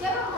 Siapa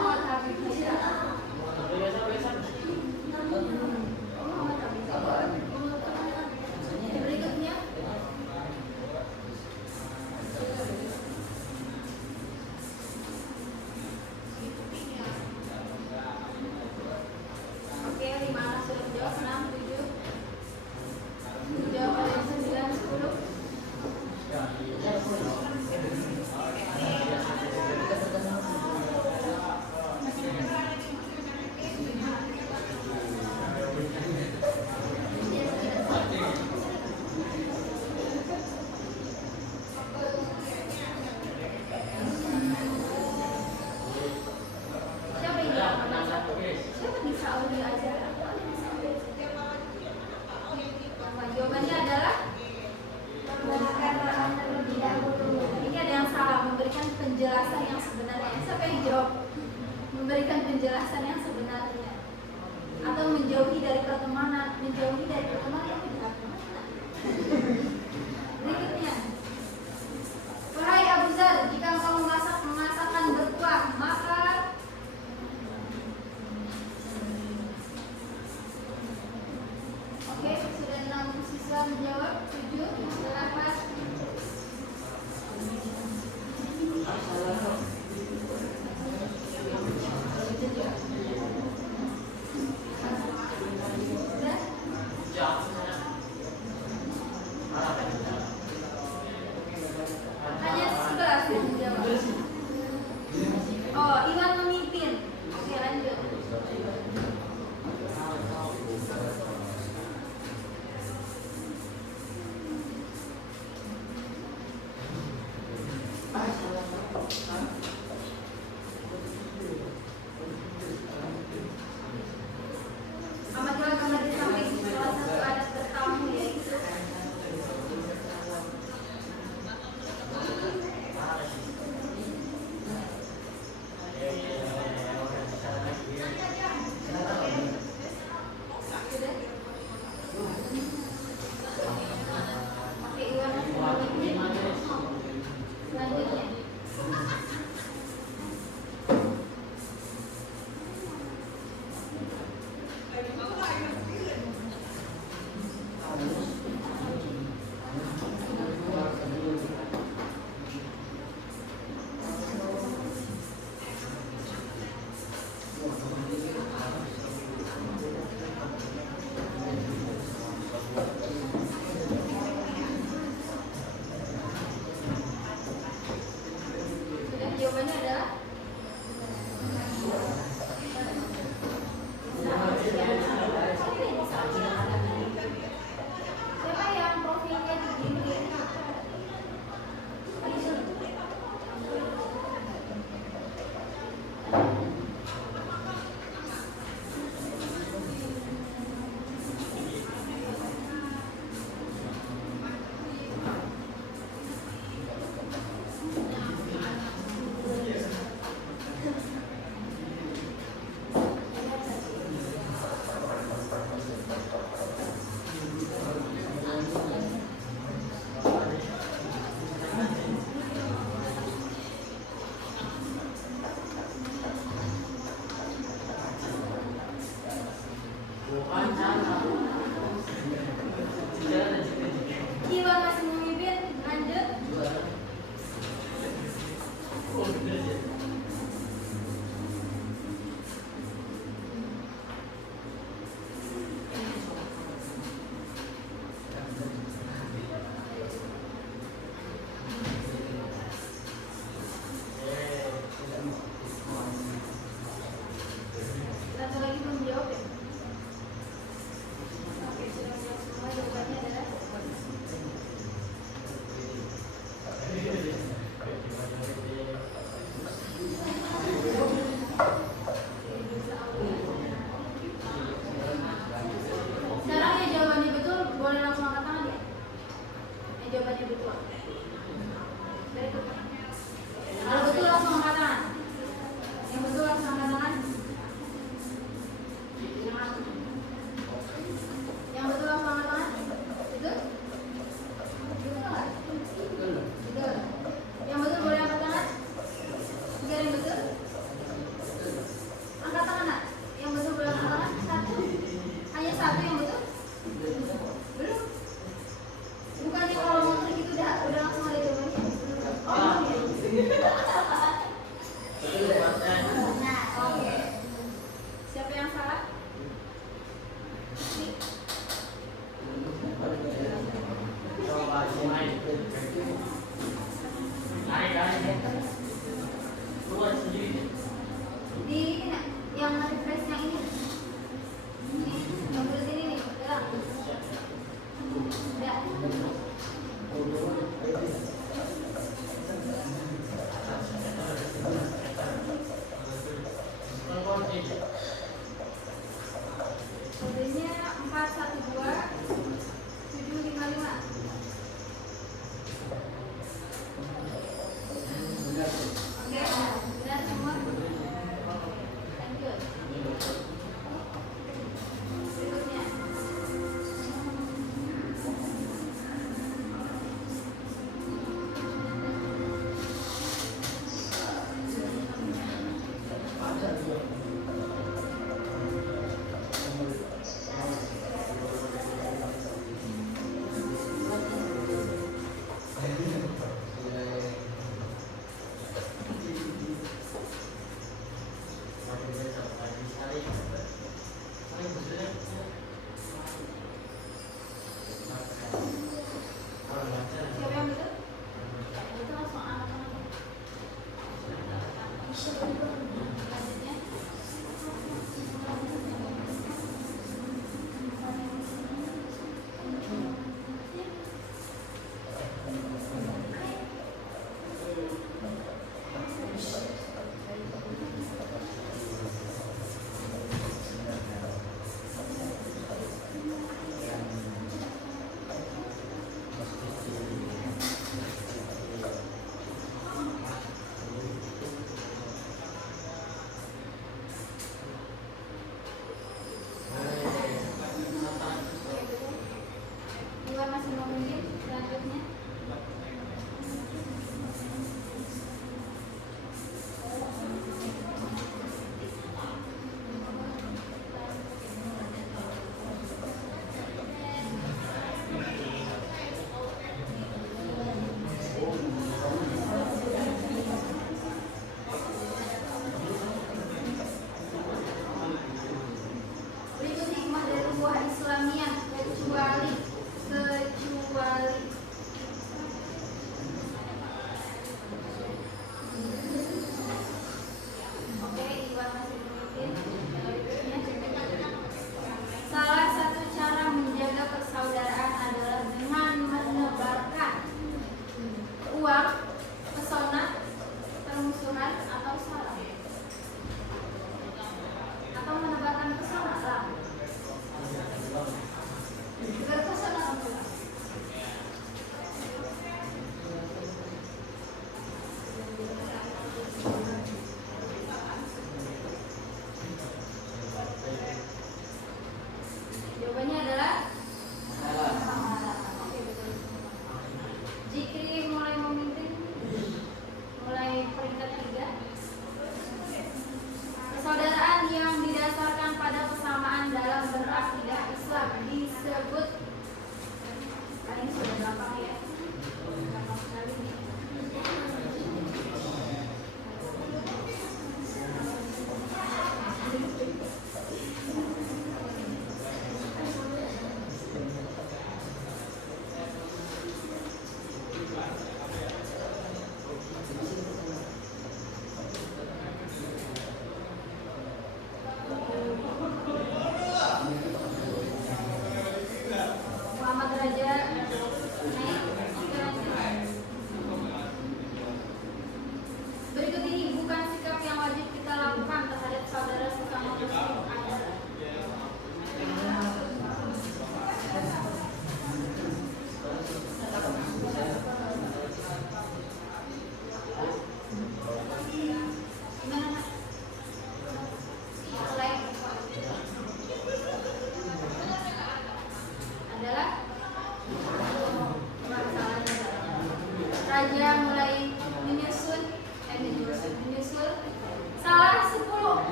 penjelasan yang sebenarnya. Atau menjauhi dari pertemanan. Menjauhi dari pertemanan yang tidak mana. Berikutnya, wahai Abu Zar, jika engkau merasakan berkuah, maka oke, sudah 6 siswa menjawab, 7, 8. Hanya 11 yang menjawab. Oh, Iwan memimpin. Oke, lanjut. Amatilah gambar di samping salah satu adat bertamu, yaitu oke, Iwan masih memimpin. Selanjutnya, sudah jawabannya adalah siapa yang profilnya begini? Iwan masih memimpin. Lanjut. Satu lagi belum jawab ya? Oke, sudah menjawab semua. Jawabannya adalah sekarang ya jawabannya betul, boleh langsung angkat tangan ya? Jawabannya betul. Berikut. Kalau betul langsung angkat tangan. Yang betul langsung angkat tangan. Yang betul langsung angkat tangan. Betul? Betul nggak? Betul. Yang betul boleh angkat tangan. Tiga yang betul. Angkat tangan nak. Yang betul boleh angkat tangan. Satu. Hanya satu yang betul. Belum. Bukannya kalau mau trik itu udah langsung ada jawabannya. Oh, nah, oke. Siapa yang salah? Di ini nak, yang refresh yang ini. Ini, yang betul ini nih. Udah. Kodenya 412755. Oke, benar semua. Lanjut.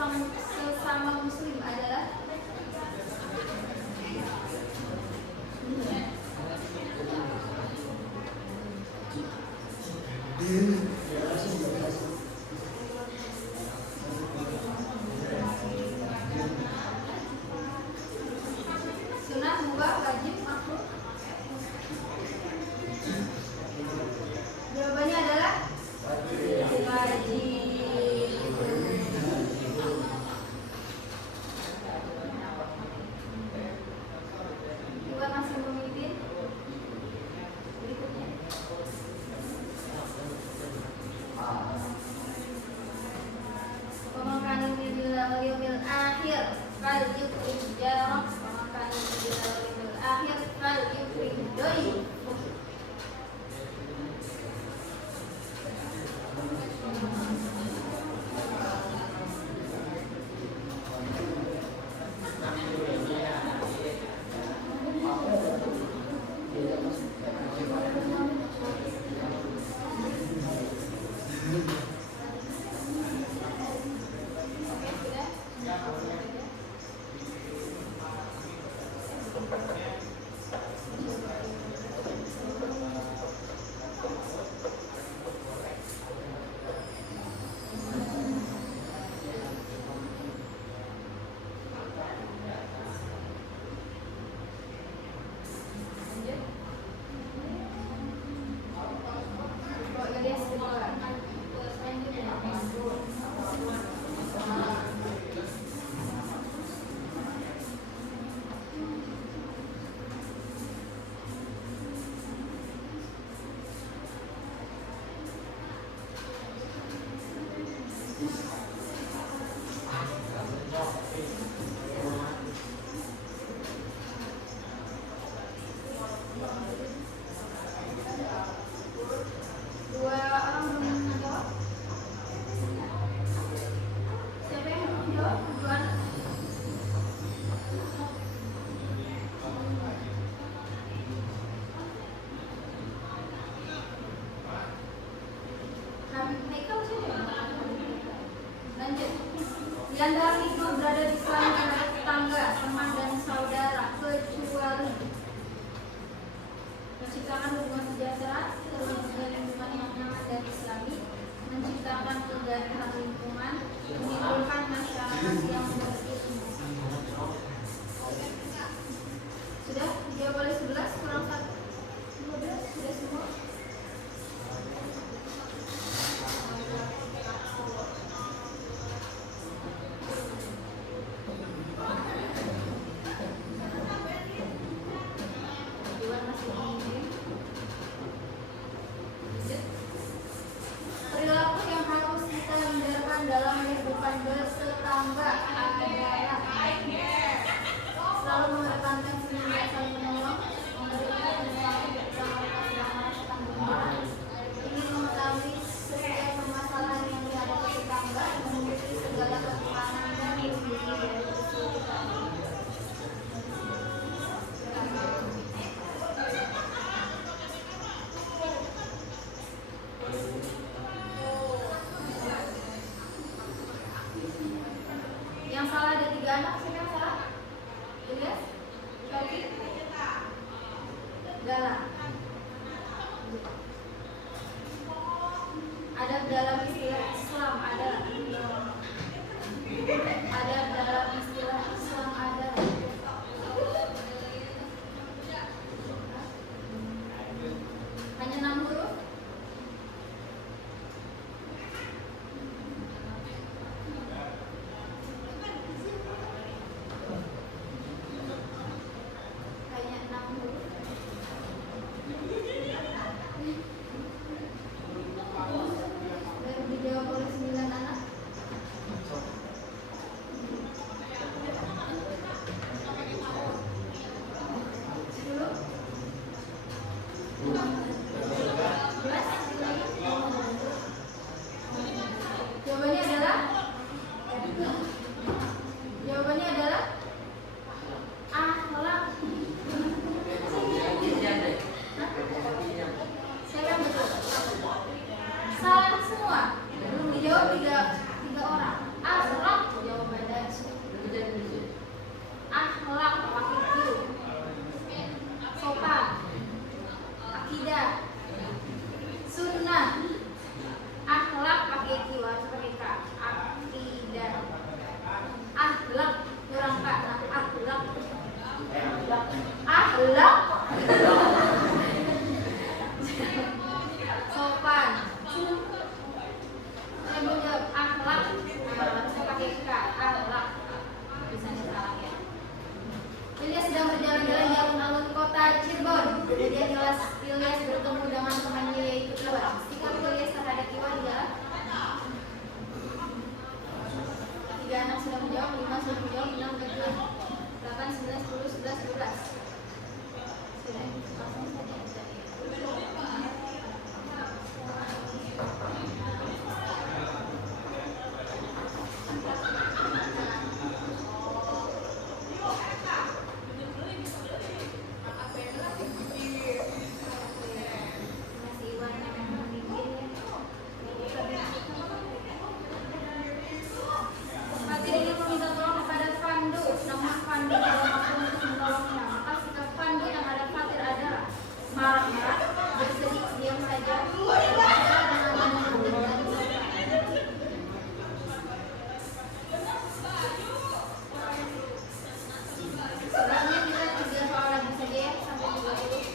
sesama muslim adalah sunat, mubah, wajib, makruh. Jawabannya adalah wajib. Juga masih memimpin. Berikutnya. Pemakan bilal yaumil akhir fal yukrim jarah. Pemakan bilal yaumil akhir fal yukrim doi. Dua orang belum menjawab. Siapa yang belum menjawab? Dua anak. Michael siapa? Lanjut. Di antara hikmah berada di Islam adalah tetangga, teman dan saudara, kecuali menciptakan hubungan sejahtera, terwujudnya lingkungan yang nyaman dan islami, menciptakan kegairahan lingkungan, menimbulkan masyarakat yang berilmu. Sudah dijawab oleh 11 kurang 1 12 sudah semua. Perilaku yang harus kita hindarkan dalam kehidupan bertetangga adalah Lah. Sopan. Saya mau jawab akhlak. Saya pakai K. Akhlak. Bisa salah ya. Ilyas sedang berjalan-jalan di alun-alun kota Cirebon. Kemudian Ilyas bertemu dengan temannya yaitu Iwan. Sikap Ilyas terhadap Iwan adalah 3 anak sudah menjawab, 5 sudah menjawab, 6 menjawab, 8, 9, 10, 11, 12. Sudah, langsung saja. Fatir ingin meminta tolong kepada Pandu, namun Pandu tidak mampu untuk menolongnya. Maka sikap Pandu yang ada Fatir adalah marah-marah, bersedih, diam saja, berbicara dengan lembut dan sopan. Sebenarnya kita 3 soal lagi saja ya, sampai 30.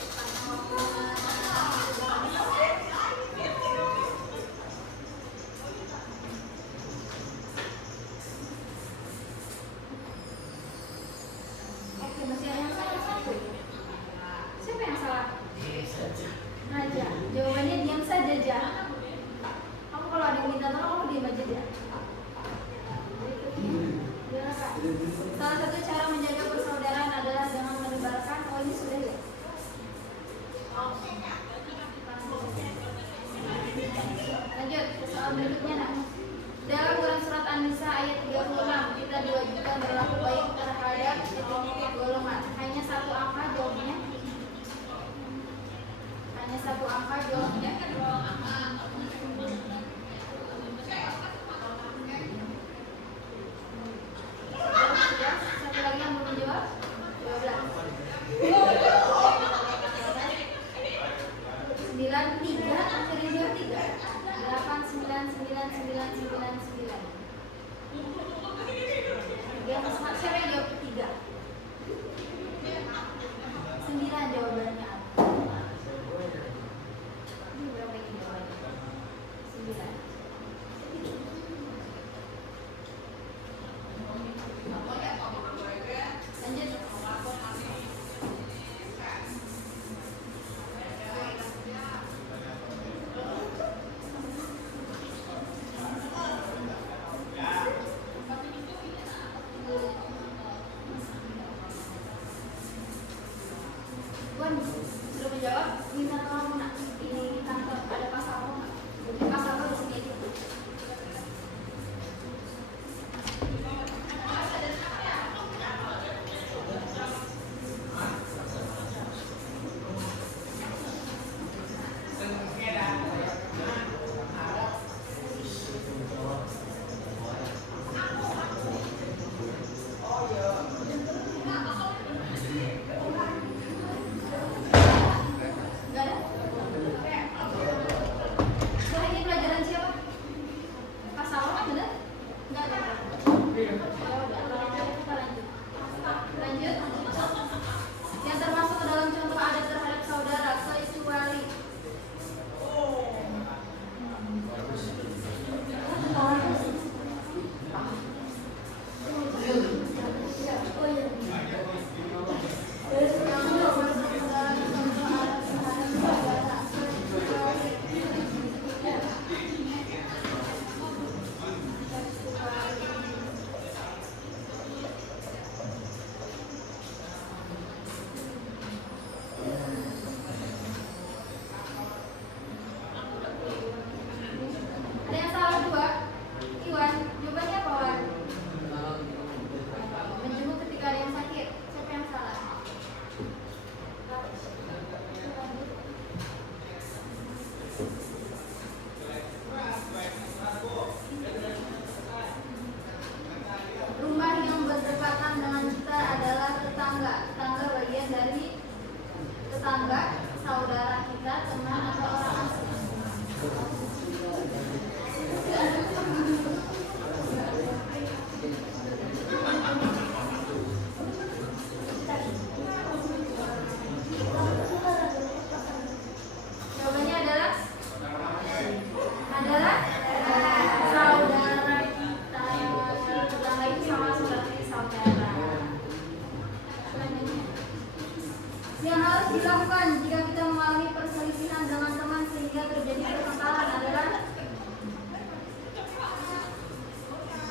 Oke, masih ada yang salah satu. Siapa yang salah? Naja. Jawabannya diam saja, Ja. Kamu kalau ada yang minta tolong, kamu diam aja, Ja. Salah satu cara menjaga persaudaraan adalah dengan menebarkan. Oh, ini sudah ya. Lanjut ke soal berikutnya. Nah. Dalam Quran surat An-Nisa ayat 36, kita diwajibkan berlaku baik terhadap titik-titik golongan. Hanya satu angka jawabnya. Hanya satu angka jawabnya. Satu lagi yang belum menjawab. 12. 9, 3, akhirnya jawab 3. 8, 9, 9, 9, 9, 9. Dia siapa yang jawab 3? 9 jawabannya. Ini berapa ini jawabannya? 9. Lanjut. Wan, sudah menjawab, minta tolong nak di kantor ada pasal apa nggak? Pasal apa di sini aja. Nggak ada? Yang harus dilakukan jika kita mengalami perselisihan dengan teman sehingga terjadi pertengkaran adalah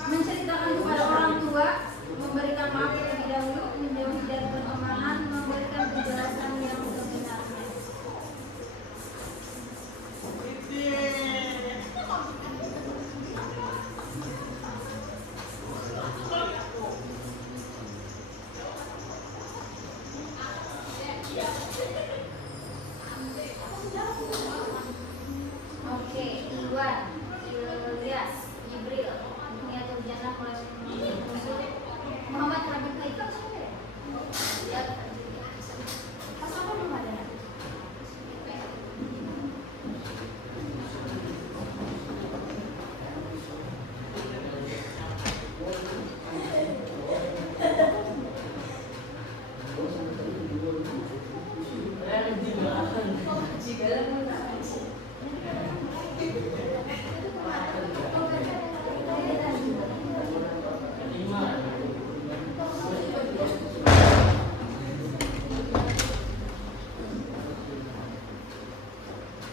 menceritakan kepada orang tua, memberikan maaf terlebih dahulu, menjauhi dari pertemanan, memberikan penjelasan yang sebenarnya. Oke, Iwan, Ilyas, Jibril, Nia Turjana, Muhammad Habib Haikal, ya, pas apa belum ada?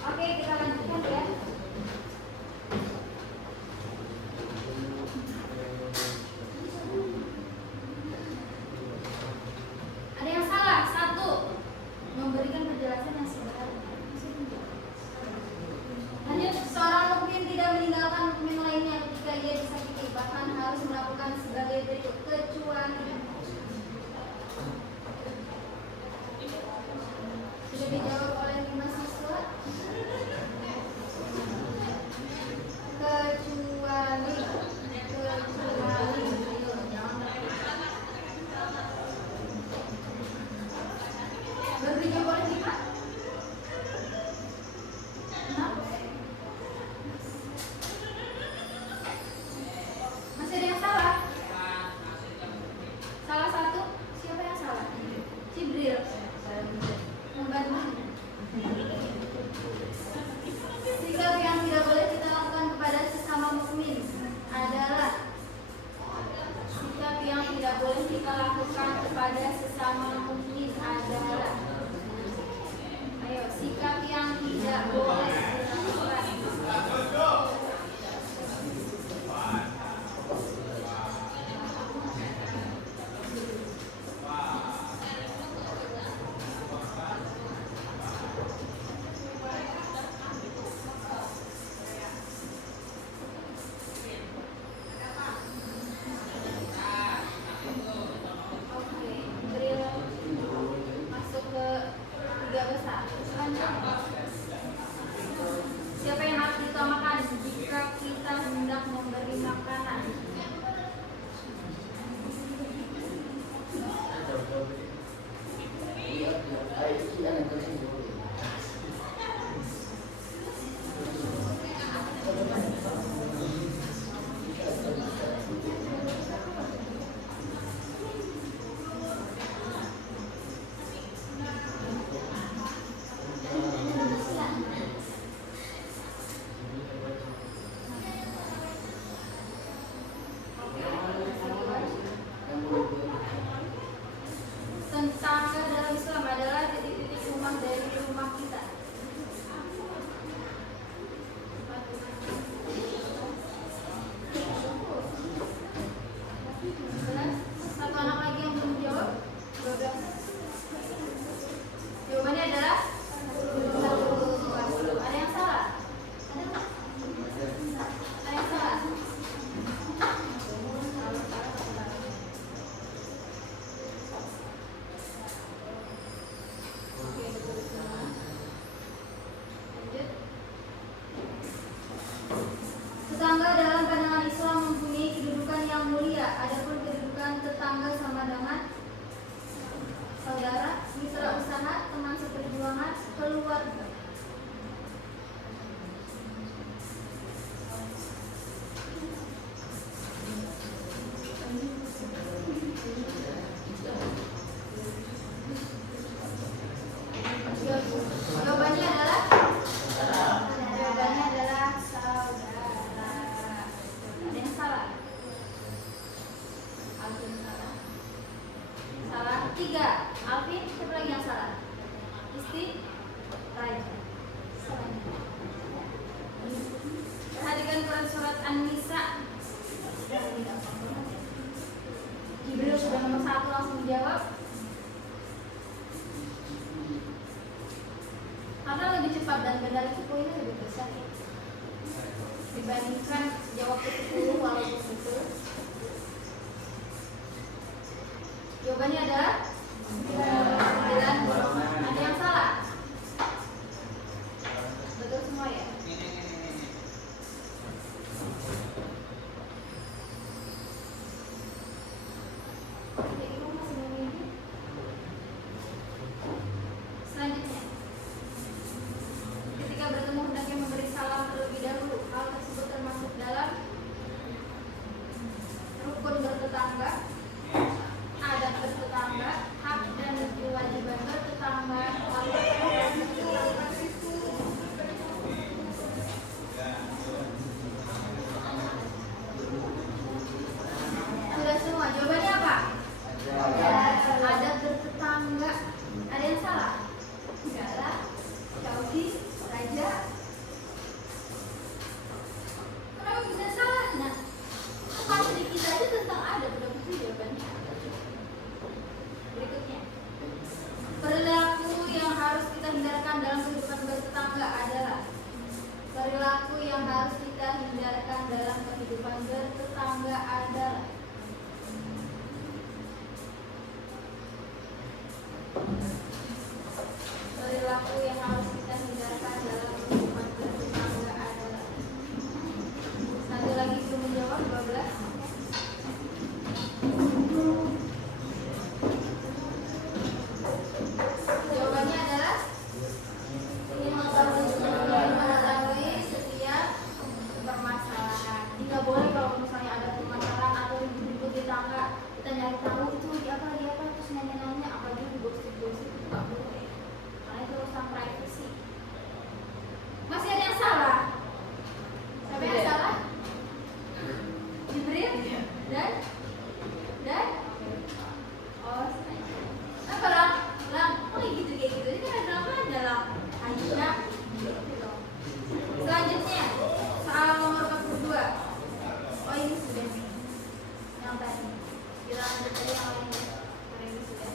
Oke, kita lanjutkan ya. Ada yang salah. 1. Memberikan penjelasan yang sebenarnya. Lanjut, seorang mukmin tidak meninggalkan mukmin lainnya ketika ia disakiti, bahkan harus melakukan sebagai berikut, kecuali sudah dijawab oleh 5 siswa. Kecuali ayo, jangan beri jawab oleh 5. Masih ada yang salah? Salah 1. Siapa yang salah? Jibril. Membantu. Sikap yang tidak boleh kita lakukan kepada sesama mukmin adalah sikap yang tidak boleh kita lakukan kepada sesama mukmin adalah ayo, sikap yang tidak boleh dilakukan. Oke, masuk ke 3 besar. Siapa yang harus diutamakan jika kita hendak memberi makanan? lebih cepat dan benar itu poinnya lebih besar ya. Dibandingkan jawab ke 10 walaupun betul. Jawabannya adalah 9 golongan. Ada yang salah? Betul semua ya? Selanjutnya, ketika bertemu hendaknya memberi salam terlebih dahulu. Hal tersebut termasuk dalam rukun bertetangga, adat bertetangga, hak dan kewajiban bertetangga. Sudah semua. Jawabannya apa? Adat bertetangga. Ada yang salah? Salah. Syauki, Raja. Kenapa bisa salah? Nah, apa sedikit aja tentang adat udah betul jawabannya. Berikutnya, perilaku yang harus kita hindarkan dalam kehidupan bertetangga adalah perilaku yang harus kita hindarkan dalam kehidupan bertetangga adalah perilaku yang harus kita hindarkan dalam kehidupan bertetangga adalah. Satu lagi belum menjawab, 12. Jawabannya adalah ingin mengetahui setiap permasalahan. Tidak boleh kalau misalnya ada permasalahan atau ribut-ribut di tangga, kita nyari tahu itu di apa terus nanya-nanya apalagi di gosip-gosip itu nggak boleh. Karena itu urusan privasi. Masih ada yang salah? Siapa yang salah? Jibril dan oh, apa lang? Oh gitu kayak gitu. Ini kan ada apa? Dalam Aisyah. Gitu. Selanjutnya soal nomor 42. Oh ini sudah yang tadi. Kita lanjut tadi yang lain. Ini sudah.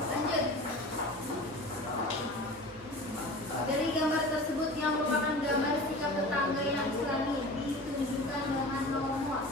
Lanjut. Dari gambar tersebut yang merupakan gambar sikap tetangga yang islami ditunjukkan dengan nomor.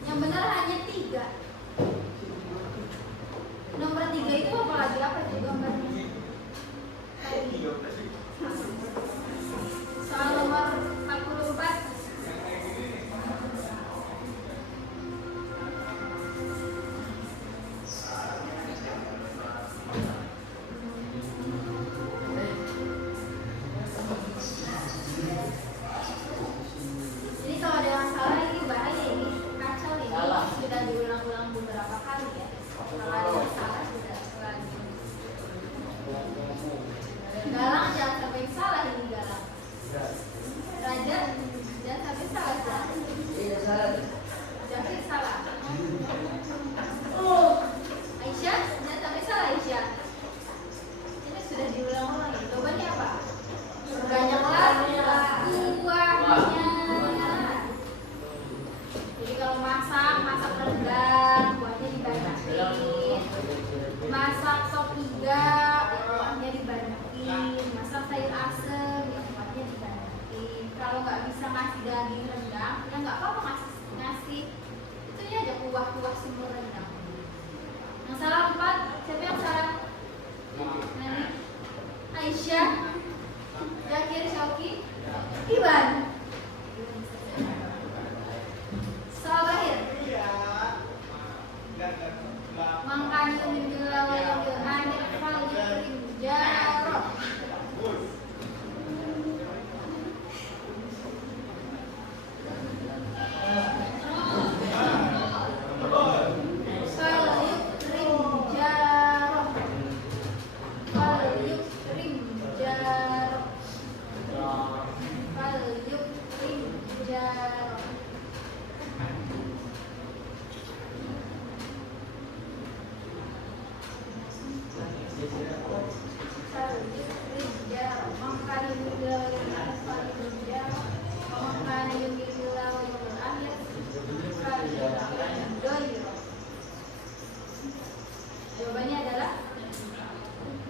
Yang benar hanya 3. Nomor 3 itu apalagi apa itu gambarnya? Soal nomor 44. Jadi kalau ada yang salah ini bahaya, ini kacau ini. Sudah diulang-ulang beberapa kali ya. Kalau ada yang salah sudah lagi. Galang jangan sampai salah ini Galang. Raja jangan sampai salah. Jafir salah. Aisyah jangan sampai salah Aisyah. Ini sudah diulang-ulang ya. Jawabannya apa? Banyaklah kuahnya. Jadi kalau masak rendang, kuahnya dibanyakin. Masak sop iga, kuahnya dibanyakin. Masak sayur asem, kuahnya dibanyakin. Kalau nggak bisa ngasih daging rendang, ya nggak apa-apa ngasih itu ya aja kuah-kuah semur rendang. Yang salah 4, siapa yang salah? Nani, Aisyah, Zakir, Syauki, Iwan. Soal terakhir. Mangkani umil wa yawmil akhir fal yukrim jarah. Fal yukrim jarah.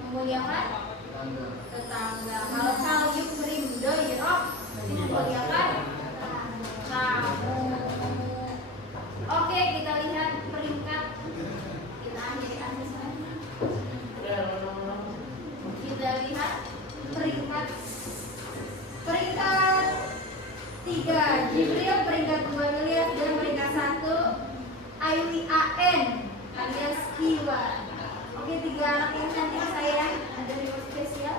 Memuliakan tetangga. Kalau sal yukrim doirok berarti memuliakan tamu. Oke, kita lihat peringkat. Kita akhiri saja. Kita lihat peringkat 3 Jibril, peringkat 2 Ilyas, dan peringkat 1 IWAN alias Iwan. Oke, 3 anak yang cantik sayang, ada reward spesial.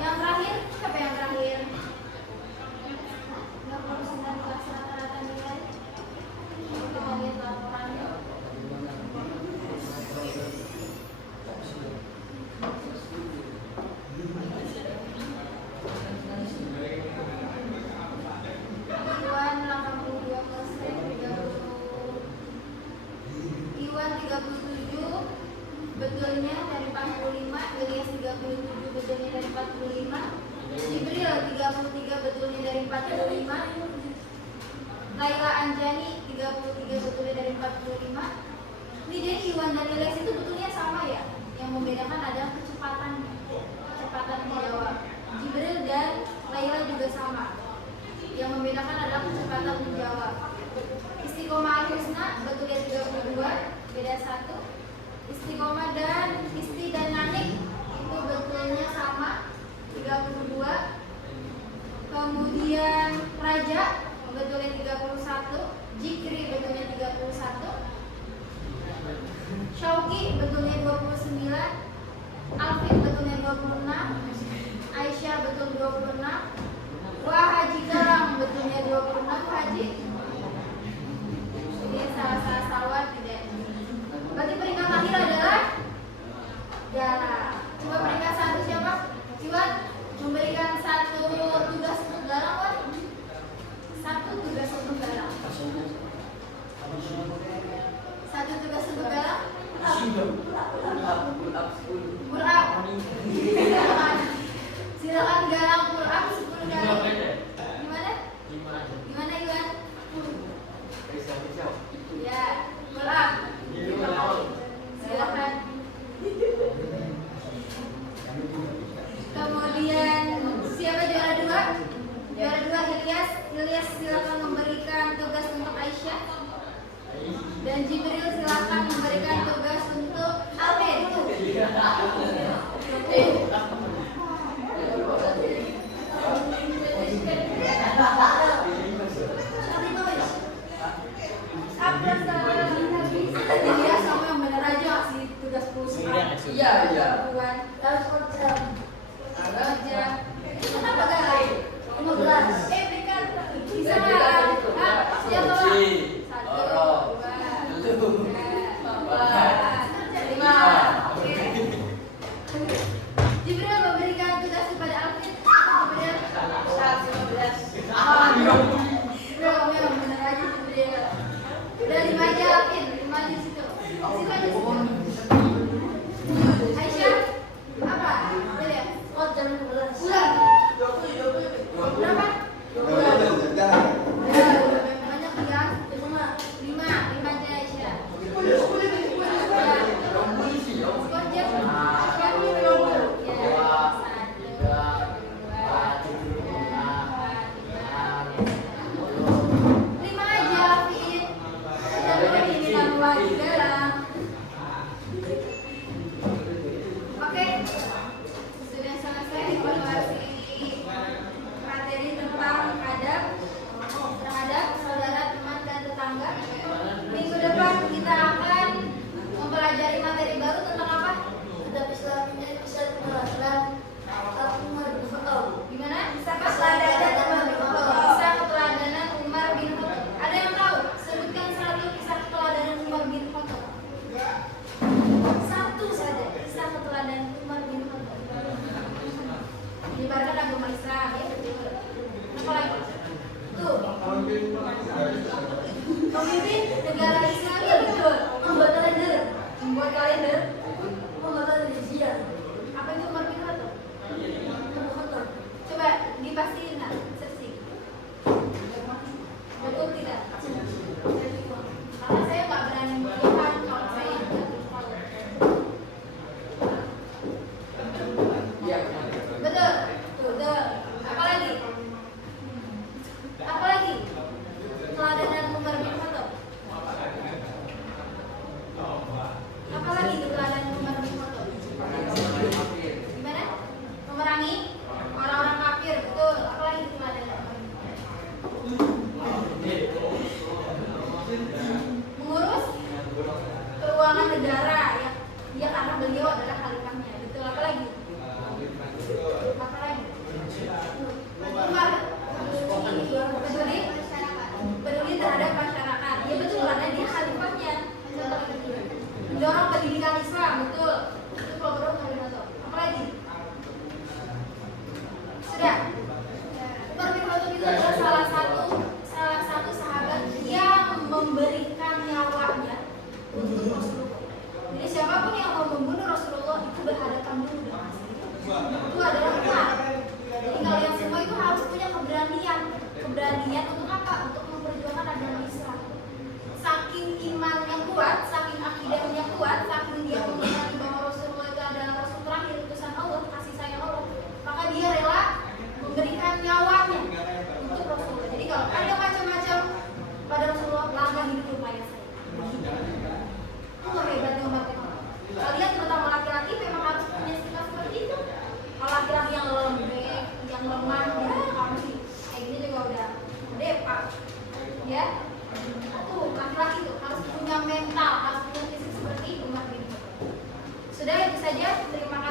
Yang terakhir, siapa yang terakhir? Nggak perlu 19 rata-rata nilai. Kita lihat laporannya. Iwan 37, betulnya dari 45, Ilyas 37, betulnya dari 45, Jibril 33, betulnya dari 45, Laila Anjani 33, betulnya dari 45. Ini jadi Iwan dan Ilyas itu betulnya sama ya. Yang membedakan adalah kecepatannya, kecepatan menjawab. Jibril dan Laila juga sama. Yang membedakan adalah kecepatan menjawab. Istiqomah Al-Husna betulnya 32, beda 1. Istiqomah dan Isti dan Nanik itu betulnya sama, 32. Kemudian Raja betulnya 31, Jikri betulnya 31, Syauki betulnya 29, Alvin betulnya 26, Aisyah betul 26, Wah Haji Garang betulnya 26. Haji ini salah sawat tidak. Berarti peringkat akhir adalah Garang. Coba peringkat 1 siapa? Iwan memberikan 1 tugas untuk Garang, Wan. 1 tugas untuk Garang. 1 tugas untuk Garang. Pull up. Silakan Garang pull up 10 kali. Gimana? Gimana Iwan? Ya, pull up. Silakan. Kemudian siapa juara 2? Juara 2 Ilyas. Ilyas silakan memberikan tugas untuk Aisyah. Dan Jibril silakan memberikan tugas untuk Alvin. Dia sama yang benar aja kasih tugas pulsa. Iya. Harus kerja. Kenapa gak? 15. Berikan. Bisa nggak? Siapa? 1, 2, 3, 4, 5. Oke. Jibril memberikan tugas kepada Alvin. Kemudian 15. Jibril yang benar aja Jibril. Udah 5 aja Alvin, 5 di situ. Situ aja situ. Aisyah, apa? Boleh. beliau adalah khalifahnya. Betul. Apa lagi? Apa lagi? Umar peduli terhadap masyarakat. Ya betul, karena dia khalifahnya. Mendorong pendidikan Islam. Betul. Itu program Khalifah. Apa lagi? Sudah. Umar bin Khattab itu adalah salah satu sahabat yang memberikan nyawanya untuk Rasulullah. Jadi siapapun yang mau membunuh Rasulullah itu berhadapan dulu dengan itu adalah Umar. Jadi kalian semua itu harus punya keberanian untuk apa? Untuk memperjuangkan agama Islam. Saking iman yang kuat, saking akidahnya kuat, saking dia mengenali bahwa Rasulullah itu adalah Rasul terakhir utusan Allah, kasih sayang Allah, maka dia rela memberikan nyawanya untuk Rasulullah. Jadi kalau ada macam-macam pada Rasulullah, langkah hidup upaya saya. Itu hebatnya Umar bin Khattab. Kalian terutama laki-laki memang harus punya sikap seperti itu. Kalau laki-laki yang lembek, yang lemah, kamu sih kayak gini juga udah depak, ya. Tuh laki-laki tuh harus punya mental, harus punya fisik seperti itu, Umar bin Khattab. Sudah itu saja. Terima kasih.